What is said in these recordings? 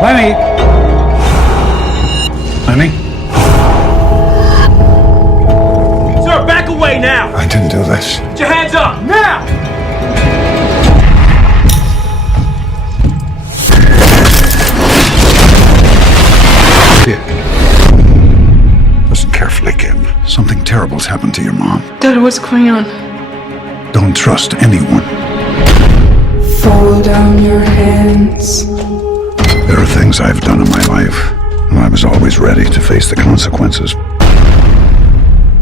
Lenny! Lenny? Sir, back away now! I didn't do this. Put your hands up, now! Listen carefully, Kim. Something terrible's happened to your mom. Dad, what's going on? Don't trust anyone. Fall down your hands. There are things I've done in my life, and I was always ready to face the consequences.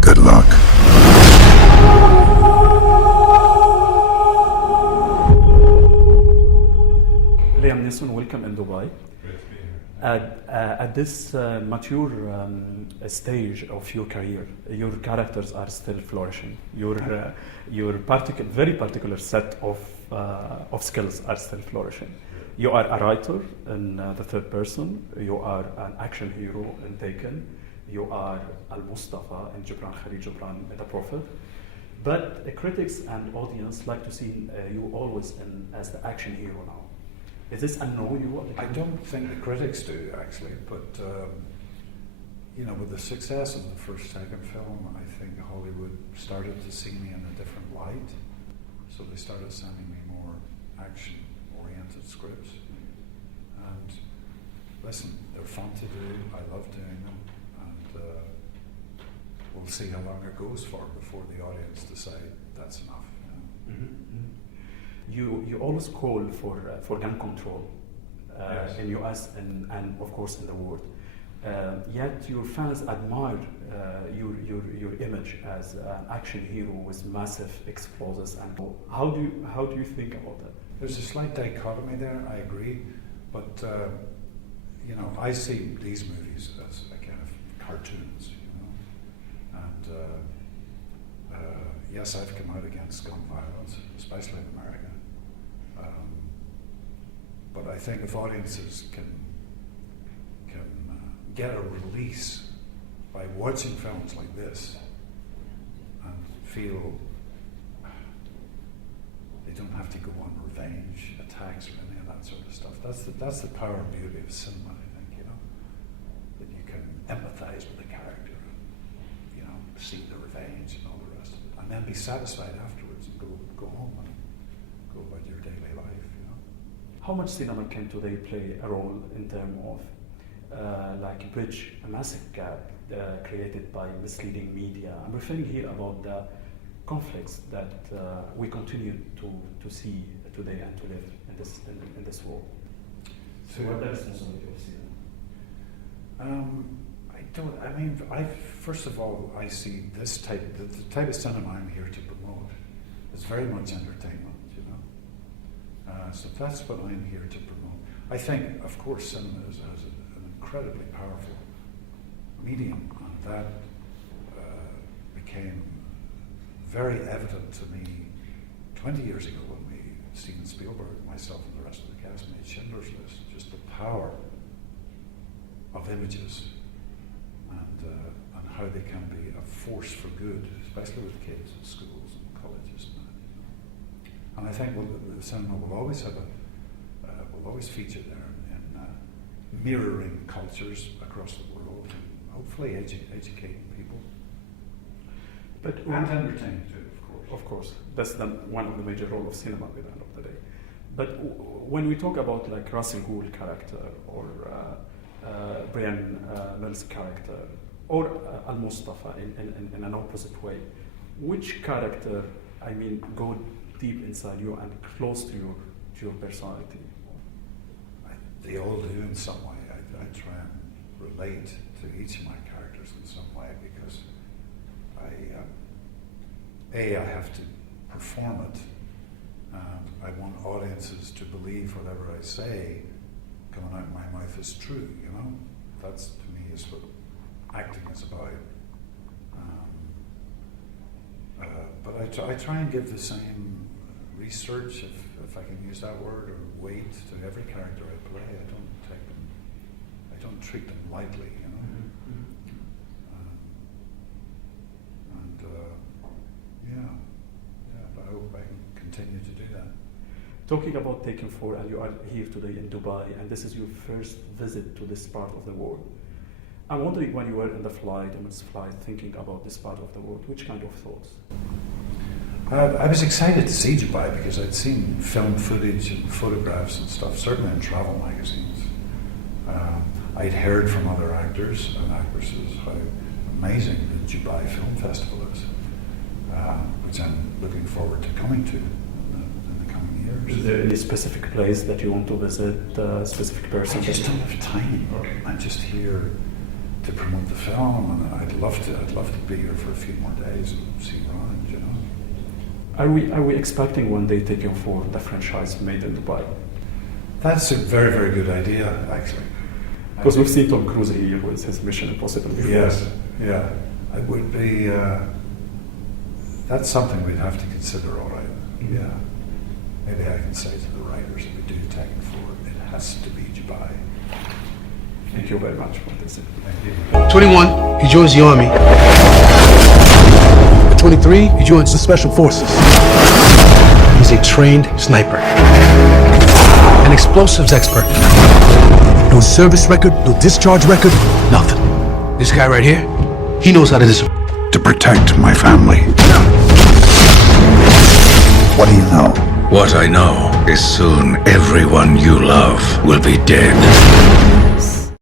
Good luck. Liam Neeson, welcome in Dubai. At this mature stage of your career, your characters are still flourishing. Your very particular set of skills are still flourishing. You are a writer in the third person. You are an action hero in Taken. You are Al-Mustafa in Gibran Khalil Gibran, The Prophet. But critics and audience like to see you always as the action hero now. Is this a no? I don't think the critics do, actually, but with the success of the first second film, I think Hollywood started to see me in a different light. So they started sending me more action-oriented scripts. And listen, they're fun to do. I love doing them, and we'll see how long it goes for before the audience decide that's enough. You always call for gun control Yes. in US and of course in the world. Yet your fans admire your image as an action hero with massive explosives. And how do you think about that? There's a slight dichotomy there, I agree, but I see these movies as a kind of cartoons, and yes, I've come out against gun violence, especially in America. But I think if audiences can get a release by watching films like this and feel they don't have to go on revenge attacks or any of that sort of stuff. That's the power and beauty of cinema, I think, that you can empathise with the character and, see the revenge and all the rest of it, and then be satisfied afterwards and go home and go about your daily life. How much cinema can today play a role in terms of bridge a massive gap created by misleading media? I'm referring here about the conflicts that we continue to see today and to live in this world. So what is the responsibility of cinema? First of all, I see this the type of cinema I'm here to promote is very much entertainment, so that's what I'm here to promote. I think, of course, cinema has an incredibly powerful medium, and that became very evident to me 20 years ago when Steven Spielberg, myself and the rest of the cast made Schindler's List. Just the power of images and how they can be a force for good, especially with kids in schools and colleges. And I think the cinema will always feature there in mirroring cultures across the world and hopefully educating people. And entertaining too, of course. Of course, that's one of the major roles of cinema at the end of the day. But when we talk about like Russell Gould character or Brian Mills character or Al-Mustafa in an opposite way, which character, go deep inside you and close to your personality? They all do in some way. I try and relate to each of my characters in some way because I have to perform it, and I want audiences to believe whatever I say coming out of my mouth is true. That's to me is what acting is about. But I try and give the same research, if I can use that word, or weight to every character I play. I don't treat them lightly, But I hope I can continue to do that. Talking about taking forward, and you are here today in Dubai, and this is your first visit to this part of the world. I'm wondering, when you were in the flight, thinking about this part of the world, which kind of thoughts? I was excited to see Dubai because I'd seen film footage and photographs and stuff, certainly in travel magazines. I'd heard from other actors and actresses how amazing the Dubai Film Festival is, which I'm looking forward to coming to in the coming years. Is there any specific place that you want to visit, specific person? I just don't have time. I'm just here to promote the film, and I'd love to be here for a few more days and see around, you know. Are we expecting one day taking forward the franchise made in Dubai? That's a very, very good idea, actually. Because we've seen Tom Cruise here with his Mission Impossible before. Yes, yeah. It would be, that's something we'd have to consider, all right. Yeah. Maybe I can say to the writers, if we do take it forward, it has to be Dubai. Thank you very much for this. Thank you. 21, he joins the army. At 23, he joins the special forces. He's a trained sniper, an explosives expert. No service record, no discharge record, nothing. This guy right here, he knows how to discipline. To protect my family. What do you know? What I know is soon everyone you love will be dead.